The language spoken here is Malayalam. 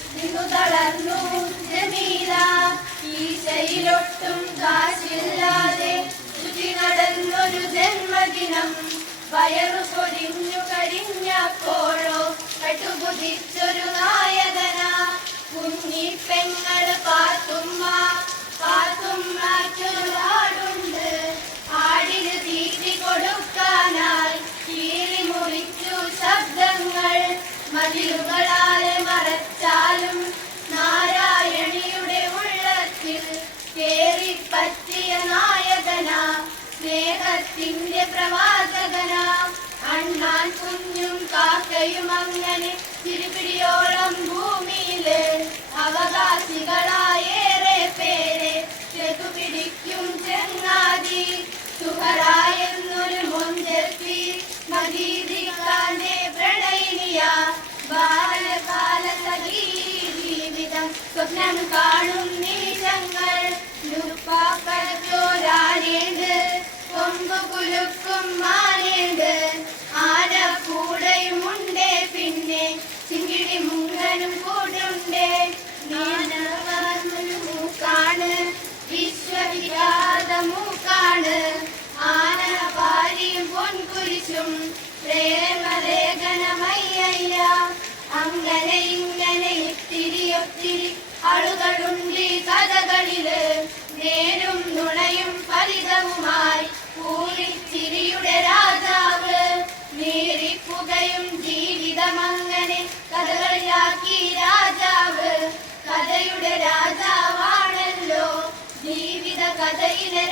നിന്നു നടന്നൊരു ജന്മദിനം. വയറു പൊരിഞ്ഞു കഴിഞ്ഞപ്പോഴോ കട്ടുപുതിച്ചൊരു നാ കുഞ്ഞി പെങ്ങൾ പാത്തുമ്മ പാത്തുമ്മയ്ക്കൊരു ആടുണ്ട് ആടിന് തീറ്റി കൊടുക്കാനായി കീറി മുറിച്ചു ശബ്ദങ്ങൾ മതിലുകളാലെ സ്വപ്നം കാണും നിമിഷങ്ങൾ ലുപ്പാക്കോരാനേണ്ട് കൊമ്പ് കുലുക്കും മാനേണ്ട്. ആന കൂടെയുമുണ്ടേ പിന്നെ. ചിങ്കിടി മുങ്ങനും കൂടുണ്ടേ. നീനവർന്നൊരു ഒത്തിരി ആളുകളുണ്ട് ഈ കഥകളിൽ. നേരും നുണയും ഫലിതവുമായി പൂരിച്ചിരിയുടെ രാജാവ്. നീറിപ്പുകയും ജീവിതമങ്ങനെ കഥകളിലാക്കി രാജാവ്. കഥയുടെ രാജാവാണല്ലോ ജീവിത കഥയിലെ